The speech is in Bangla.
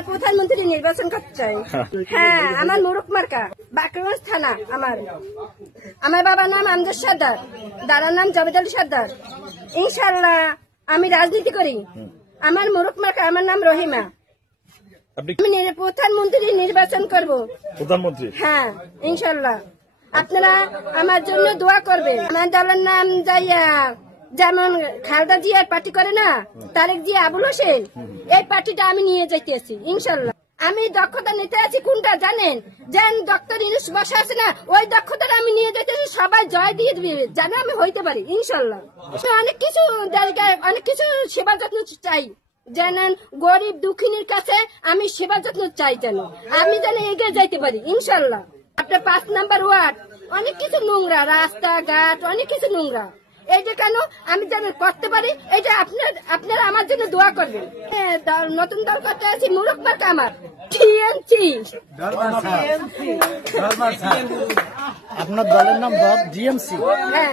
আমরা প্রধানমন্ত্রী নির্বাচন করতে চাই। হ্যাঁ, আমার মুরুক মার্কা, বাকরগঞ্জ থানা। আমার বাবার নাম আমজাদ সর্দার, দাদার নাম জাবেদ আলী সর্দার। ইনশাল্লাহ আমি রাজনীতি করি। আমার মুরুক মার্কা, আমার নাম রহিমা। আমি প্রধানমন্ত্রী নির্বাচন করব। প্রধানমন্ত্রী? হ্যাঁ, ইনশাল্লাহ। আপনারা আমার জন্য দোয়া করবেন। আমার দলের নাম যাইয়া যেমন খালেদা জিয়ার পার্টি করে না, তারেক জিয়া, আবুল হোসেন, এই পার্টিটা আমি নিয়ে যাইতেছি ইনশাল্লাহ। আমি দক্ষতা নিতে আছি কোনটা জানেন? যেন ডক্টর ইউনূস বসা আছে না, ওই দক্ষতাটা আমি নিয়ে যাইতেছি। সবাই জয় দিয়ে দিবে যেন আমি হইতে পারি ইনশাল্লাহ। অনেক কিছু জায়গায় অনেক কিছু সেবা যত্ন চাই, জানেন গরিব দুঃখিনীর কাছে আমি সেবা যত্ন চাই, যেন আমি যেন এগিয়ে যাইতে পারি ইনশাল্লাহ। আপনার 5 নম্বর ওয়ার্ড অনেক কিছু নোংরা, রাস্তাঘাট অনেক কিছু নোংরা। এই যে কেন আমি যেন করতে পারি, এই যে আপনারা আমার জন্য দোয়া করবেন। নতুন দল করতে আছি, মুরুক মার্কা আমার টিএমসি। আপনার দলের নাম জিএমসি? হ্যাঁ।